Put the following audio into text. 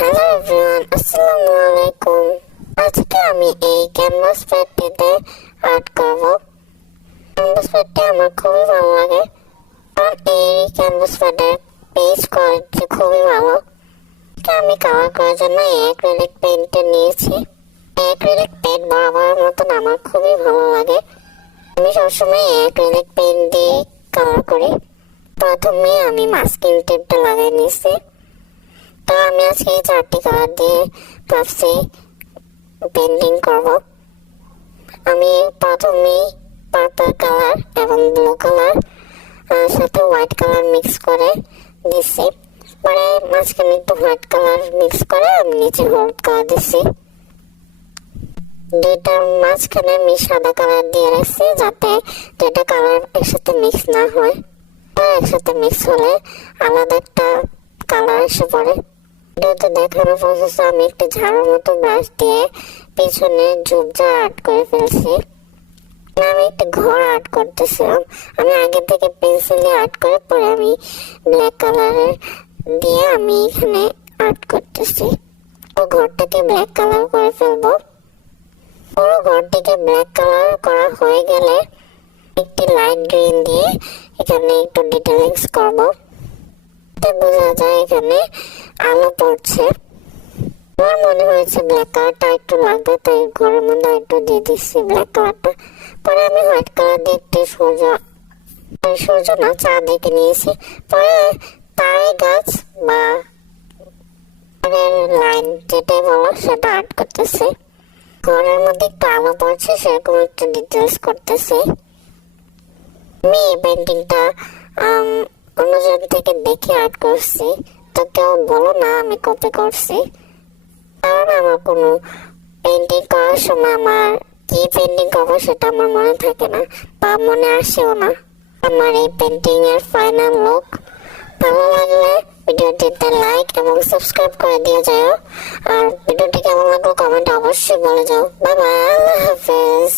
Hello everyone, আসসালামু আলাইকুম। আজকে আমি এই ক্যানভাস প্যাডটিতে আর্ট করব। ক্যানভাস প্যাডটি আমার খুবই ভালো লাগে, কারণ এই ক্যানভাস প্যাডের পেজ কোয়ালিটি খুবই ভালো। আমি কালার করার জন্য এই অ্যাক্রিলিক পেইন্টটা নিয়েছি। অ্যাক্রিলিক পেইন্ট বরাবরের মতন আমার খুবই ভালো লাগে। আমি সবসময় অ্যাক্রিলিক পেইন্ট দিয়ে কালার করি। প্রথমে আমি মাস্কিং টেপটা লাগিয়ে নিয়েছি। তো আমি আজকে এই 4টি কালার দিয়ে ভাবছি পেন্টিং করব। আমি প্রথমে পার্পল কালার এবং ব্লু কালার সাথে হোয়াইট কালার মিক্স করে দিচ্ছি। পরে মাঝখানে একটু হোয়াইট কালার মিক্স করে আমি নিচে হলুদ কালার দিচ্ছি। দুইটার মাঝখানে আমি সাদা কালার দিয়ে রাখছি, যাতে দুইটা কালার একসাথে মিক্স না হয়। একসাথে মিক্স হলে আলাদা একটা কালার এসে পড়ে। ভিডিওতে দেখানো প্রসেস আমি একটা ঝাড়ুর মতো ব্রাশ দিয়ে পিছনে ঝোপঝাড় আর্ট করে ফেলছি। আমি একটা ঘর আর্ট করতেছিলাম। আমি আগে থেকে পেন্সিল দিয়ে আর্ট করে পরে আমি ব্ল্যাক কালারের দিয়ে আমি এখানে আর্ট করতেছি। ও ঘরটাকে ব্ল্যাক কালার করে ফেলবো। পুরো ঘরটিকে ব্ল্যাক কালার করা হয়ে গেলে একটি লাইট গ্রিন দিয়ে এখানে একটু ডিটেলিংস করবো। বোঝা যায় এখানে আলো পড়ছে। আমার মনে হয়েছে ব্ল্যাক কালারটা একটু লাগবে, তাই ঘরের মধ্যে একটু দিয়ে দিচ্ছি ব্ল্যাক কালারটা। পরে আমি হোয়াইট কালার দিয়ে একটি সূর্য না চাঁদ এঁকে নিয়েছি। পরে তারে গাছ বা লাইন যেটাই বলো সেটা আর্ট করতেছে। ঘরের মধ্যে একটু আলো পড়ছে, সেরকম একটু ডিটেলস করতেছে। আমি এই পেন্টিংটা অন্যজন থেকে দেখে আর্ট করছি, তো কেউ বলো না আমি কপি করছি। কারণ আমার কোনো পেন্টিং করার সময় আমার কি পেন্টিং করবো সেটা আমার মনে থাকে না বা মনে আসেও না। আমার এই পেন্টিং এর ফাইনাল লুক ভালো লাগলে ভিডিওটিতে লাইক এবং সাবস্ক্রাইব করে দিয়ে যাও। আর ভিডিওটি কেমন লাগলো কমেন্ট অবশ্যই বলে যাও। বাই বাই, আল্লাহ হাফেজ।